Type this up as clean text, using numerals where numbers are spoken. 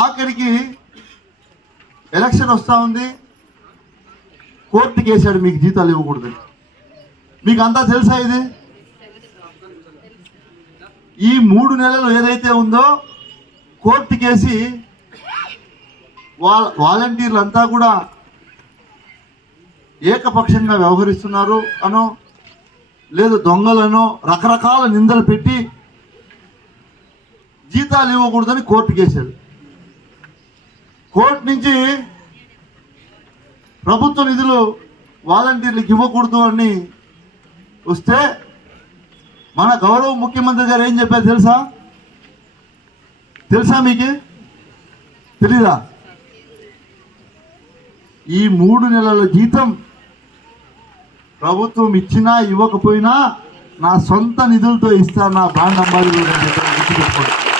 ఆఖరికి ఎలక్షన్ వస్తూ ఉంది, కోర్టుకి వేసాడు మీకు జీతాలు ఇవ్వకూడదని. మీకు అంతా తెలుసా? ఇది ఈ 3 నెలలు ఏదైతే ఉందో కోర్టుకి వేసి వాలంటీర్లు అంతా కూడా ఏకపక్షంగా వ్యవహరిస్తున్నారు అనో లేదు దొంగలనో రకరకాల నిందలు పెట్టి జీతాలు ఇవ్వకూడదని కోర్టుకి వేశారు. కోర్టు నుంచి ప్రభుత్వ నిధులు వాలంటీర్లకు ఇవ్వకూడదు అని వస్తే మన గౌరవ ముఖ్యమంత్రి గారు ఏం చెప్పారు తెలుసా? మీకు తెలీదా? ఈ 3 నెలల జీతం ప్రభుత్వం ఇచ్చినా ఇవ్వకపోయినా నా సొంత నిధులతో ఇస్తాను, నా బ్రాండ్ అంబాసిడర్ గుర్తుపెట్టుకోండి.